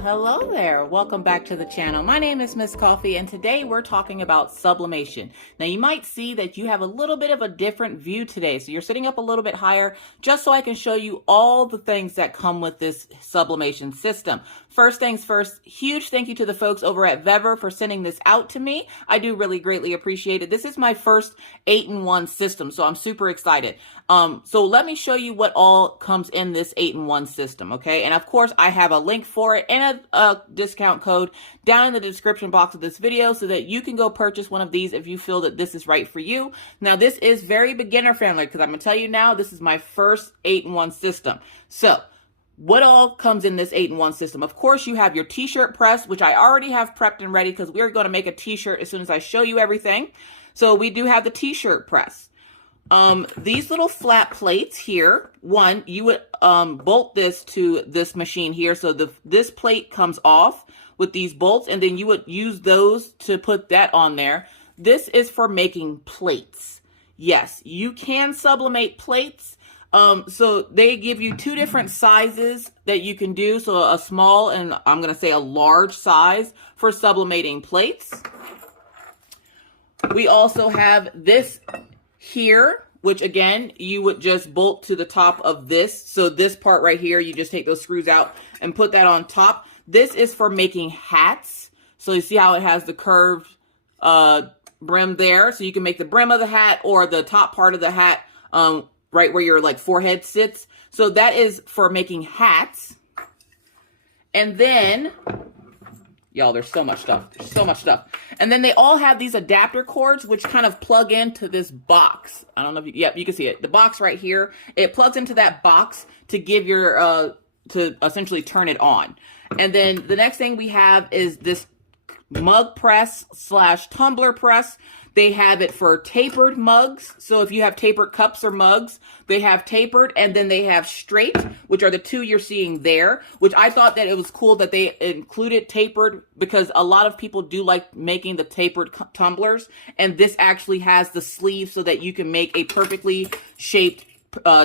Hello there. Welcome back to the channel. My name is Miss Coffee, and today we're talking about sublimation. Now you might see that you have a little bit of a different view today. So you're sitting up a little bit higher just so I can show you all the things that come with this sublimation system. First things first, huge thank you to the folks over at Vever for sending this out to me. I do really greatly appreciate it. This is my first 8-in-1 system, so I'm super excited. So let me show you what all comes in this 8-in-1 system, okay? And of course, I have a link for it and a discount code down in the description box of this video so that you can go purchase one of these if you feel that this is right for you. Now, this is very beginner friendly because I'm going to tell you now, this is my first 8-in-1 system. So what all comes in this 8-in-1 system? Of course, you have your t-shirt press, which I already have prepped and ready because we're going to make a t-shirt as soon as I show you everything. So we do have the t-shirt press. These little flat plates here, one, you would bolt this to this machine here. So this plate comes off with these bolts, and then you would use those to put that on there. This is for making plates. Yes, you can sublimate plates. So they give you two different sizes that you can do. So a small and I'm going to say a large size for sublimating plates. We also have this here, which again, you would just bolt to the top of this. So this part right here, you just take those screws out and put that on top. This is for making hats. So you see how it has the curved brim there. So you can make the brim of the hat or the top part of the hat right where your like forehead sits. So that is for making hats. And then, y'all, there's so much stuff. There's so much stuff. And then they all have these adapter cords, which kind of plug into this box. I don't know if you, yep, you can see it. The box right here, it plugs into that box to give your, to essentially turn it on. And then the next thing we have is this mug press / tumbler press. They have it for tapered mugs. So if you have tapered cups or mugs, they have tapered, and then they have straight, which are the two you're seeing there, which I thought that it was cool that they included tapered because a lot of people do like making the tapered tumblers. And this actually has the sleeve so that you can make a perfectly shaped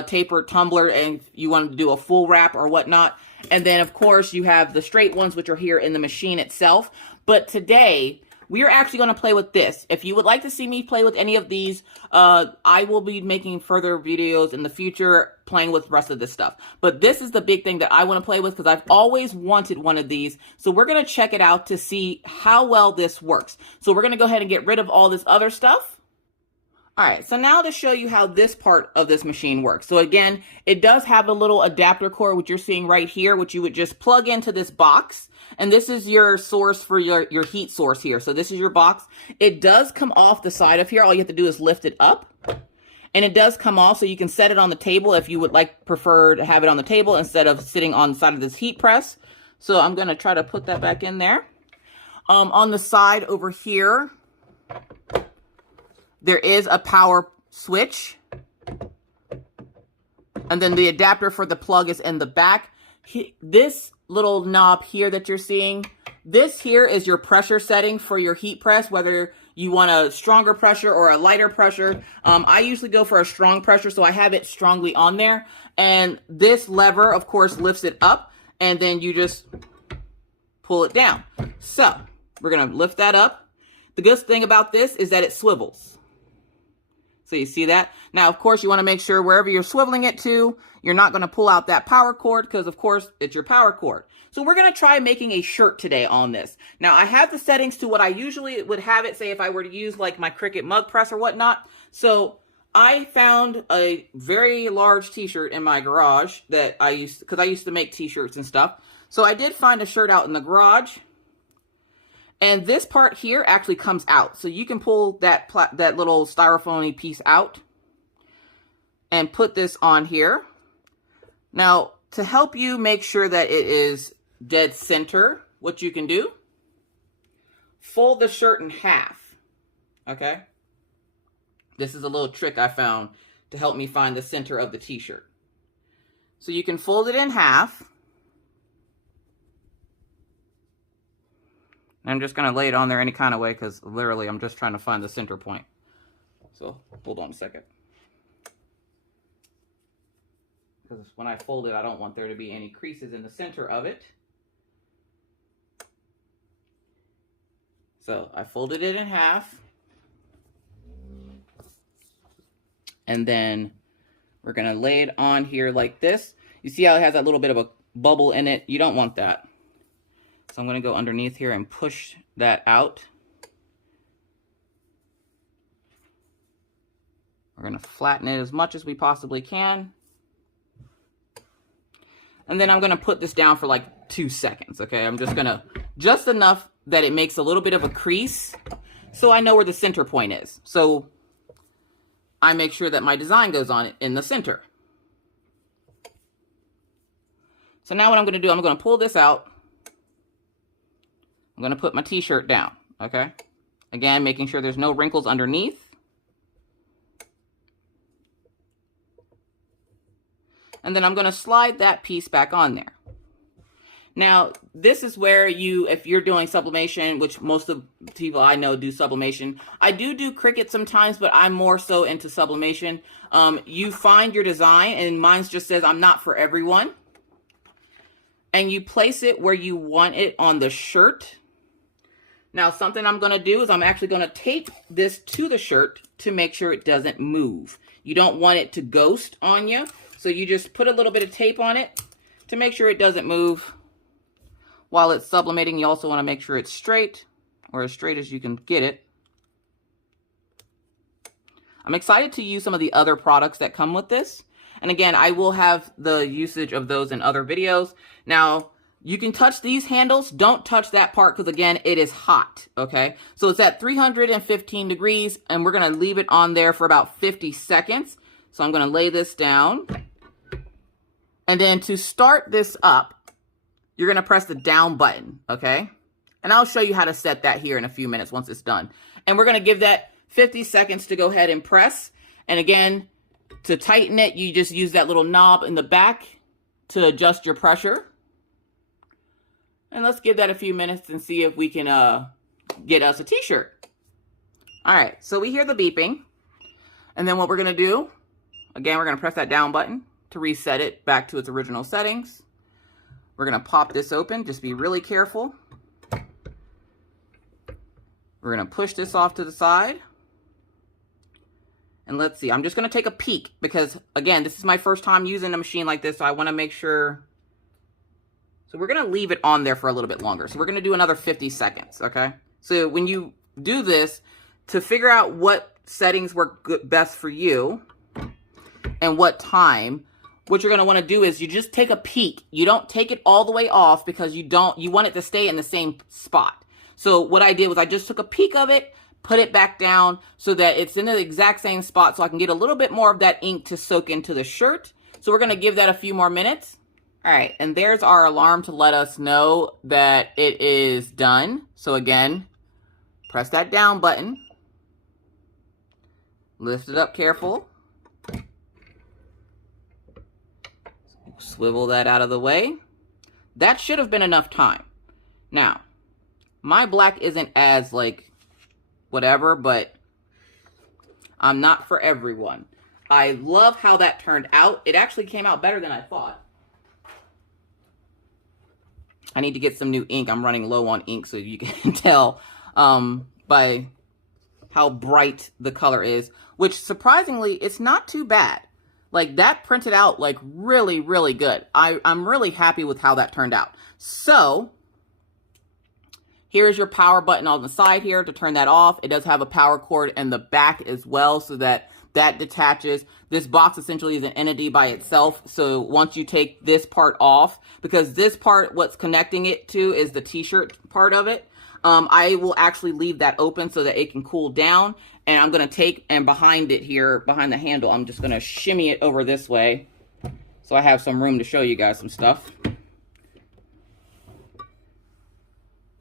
tapered tumbler and you want to do a full wrap or whatnot. And then of course you have the straight ones, which are here in the machine itself. But today, we are actually going to play with this. If you would like to see me play with any of these, I will be making further videos in the future playing with the rest of this stuff. But this is the big thing that I want to play with because I've always wanted one of these. So we're going to check it out to see how well this works. So we're going to go ahead and get rid of all this other stuff. All right, so now to show you how this part of this machine works. So again, it does have a little adapter cord, which you're seeing right here, which you would just plug into this box. And this is your source for your heat source here. So this is your box. It does come off the side of here. All you have to do is lift it up. And it does come off, so you can set it on the table if you would prefer to have it on the table instead of sitting on the side of this heat press. So I'm going to try to put that back in there. On the side over here, there is a power switch. And then the adapter for the plug is in the back. This little knob here that you're seeing, this here is your pressure setting for your heat press, whether you want a stronger pressure or a lighter pressure. I usually go for a strong pressure, so I have it strongly on there. And this lever, of course, lifts it up, and then you just pull it down. So we're going to lift that up. The good thing about this is that it swivels. So you see that? Now, of course, you want to make sure wherever you're swiveling it to, you're not going to pull out that power cord because, of course, it's your power cord. So we're going to try making a shirt today on this. Now, I have the settings to what I usually would have it, say if I were to use like my Cricut mug press or whatnot. So I found a very large t-shirt in my garage that I used, because I used to make t-shirts and stuff. So I did find a shirt out in the garage. And this part here actually comes out. So you can pull that little styrofoam piece out and put this on here. Now, to help you make sure that it is dead center, what you can do, fold the shirt in half, okay? This is a little trick I found to help me find the center of the t-shirt. So you can fold it in half. I'm just going to lay it on there any kind of way because literally I'm just trying to find the center point. So hold on a second. Because when I fold it, I don't want there to be any creases in the center of it. So I folded it in half. And then we're going to lay it on here like this. You see how it has that little bit of a bubble in it? You don't want that. So I'm going to go underneath here and push that out. We're going to flatten it as much as we possibly can. And then I'm going to put this down for like 2 seconds, okay? I'm just going to, just enough that it makes a little bit of a crease so I know where the center point is. So I make sure that my design goes on in the center. So now what I'm going to do, I'm going to pull this out. I'm going to put my t-shirt down, okay? Again, making sure there's no wrinkles underneath. And then I'm going to slide that piece back on there. Now, this is where you, if you're doing sublimation, which most of the people I know do sublimation. I do Cricut sometimes, but I'm more so into sublimation. You find your design, and mine just says I'm not for everyone. And you place it where you want it on the shirt. Now, something I'm going to do is I'm actually going to tape this to the shirt to make sure it doesn't move. You don't want it to ghost on you. So you just put a little bit of tape on it to make sure it doesn't move. While it's sublimating, you also want to make sure it's straight, or as straight as you can get it. I'm excited to use some of the other products that come with this. And again, I will have the usage of those in other videos. Now, you can touch these handles. Don't touch that part because, again, it is hot, okay? So it's at 315 degrees, and we're going to leave it on there for about 50 seconds. So I'm going to lay this down. And then to start this up, you're going to press the down button, okay? And I'll show you how to set that here in a few minutes once it's done. And we're going to give that 50 seconds to go ahead and press. And again, to tighten it, you just use that little knob in the back to adjust your pressure. And let's give that a few minutes and see if we can get us a t-shirt. All right, so we hear the beeping. And then what we're going to do, again, we're going to press that down button to reset it back to its original settings. We're going to pop this open. Just be really careful. We're going to push this off to the side. And let's see. I'm just going to take a peek because, again, this is my first time using a machine like this, so I want to make sure. So we're going to leave it on there for a little bit longer. So we're going to do another 50 seconds, okay? So when you do this, to figure out what settings work best for you and what time, what you're going to want to do is you just take a peek. You don't take it all the way off because you want it to stay in the same spot. So what I did was I just took a peek of it, put it back down so that it's in the exact same spot so I can get a little bit more of that ink to soak into the shirt. So we're going to give that a few more minutes. All right, and there's our alarm to let us know that it is done. So again, press that down button. Lift it up careful. Swivel that out of the way. That should have been enough time. Now, my black isn't as like whatever, but I'm not for everyone. I love how that turned out. It actually came out better than I thought. I need to get some new ink. I'm running low on ink, so you can tell by how bright the color is, which surprisingly, it's not too bad. Like that printed out like really, really good. I'm really happy with how that turned out. So here's your power button on the side here to turn that off. It does have a power cord in the back as well so that detaches. This box essentially is an entity by itself. So once you take this part off, because this part, what's connecting it to is the t-shirt part of it, I will actually leave that open so that it can cool down. And I'm going to take, and behind it here, behind the handle, I'm just going to shimmy it over this way so I have some room to show you guys some stuff.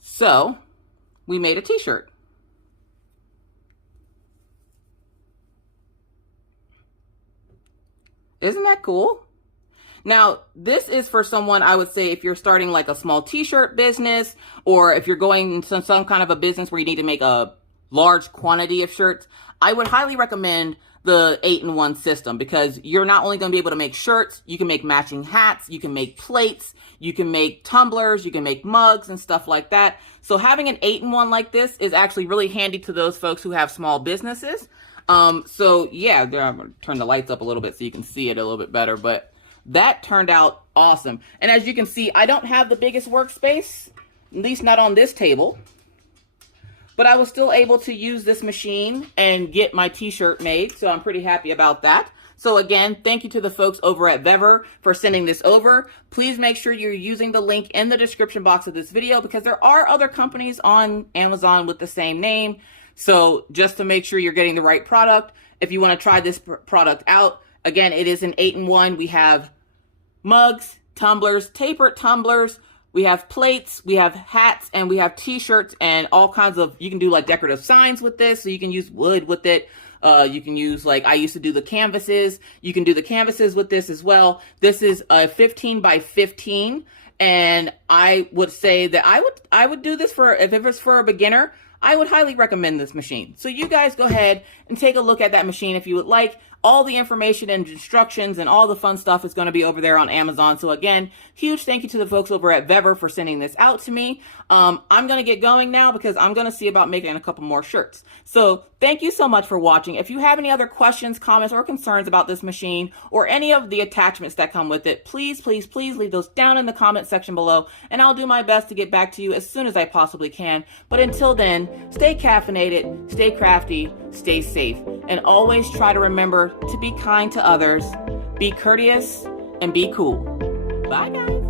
So we made a t-shirt. Isn't that cool? Now, this is for someone, I would say, if you're starting like a small t-shirt business, or if you're going into some kind of a business where you need to make a large quantity of shirts, I would highly recommend the 8-in-1 system, because you're not only going to be able to make shirts, you can make matching hats, you can make plates, you can make tumblers, you can make mugs and stuff like that. So having an 8-in-1 like this is actually really handy to those folks who have small businesses. So yeah, I'm going to turn the lights up a little bit so you can see it a little bit better, but that turned out awesome. And as you can see, I don't have the biggest workspace, at least not on this table. But I was still able to use this machine and get my t-shirt made, so I'm pretty happy about that. So again, thank you to the folks over at Vever for sending this over. Please make sure you're using the link in the description box of this video, because there are other companies on Amazon with the same name. So just to make sure you're getting the right product, if you want to try this product out, again, it is an 8-in-1. We have mugs, tumblers, tapered tumblers, we have plates, we have hats, and we have t-shirts, and all kinds of, you can do like decorative signs with this, so you can use wood with it. You can use, like, I used to do the canvases. You can do the canvases with this as well. This is a 15 by 15, and I would say that I would do this for, if it was for a beginner, I would highly recommend this machine. So you guys go ahead and take a look at that machine if you would like. All the information and instructions and all the fun stuff is going to be over there on Amazon. So again, huge thank you to the folks over at Vever for sending this out to me. I'm going to get going now because I'm going to see about making a couple more shirts. So thank you so much for watching. If you have any other questions, comments, or concerns about this machine or any of the attachments that come with it, please, please, please leave those down in the comment section below, and I'll do my best to get back to you as soon as I possibly can. But until then, stay caffeinated, stay crafty, stay safe, and always try to remember to be kind to others, be courteous, and be cool. Bye, guys.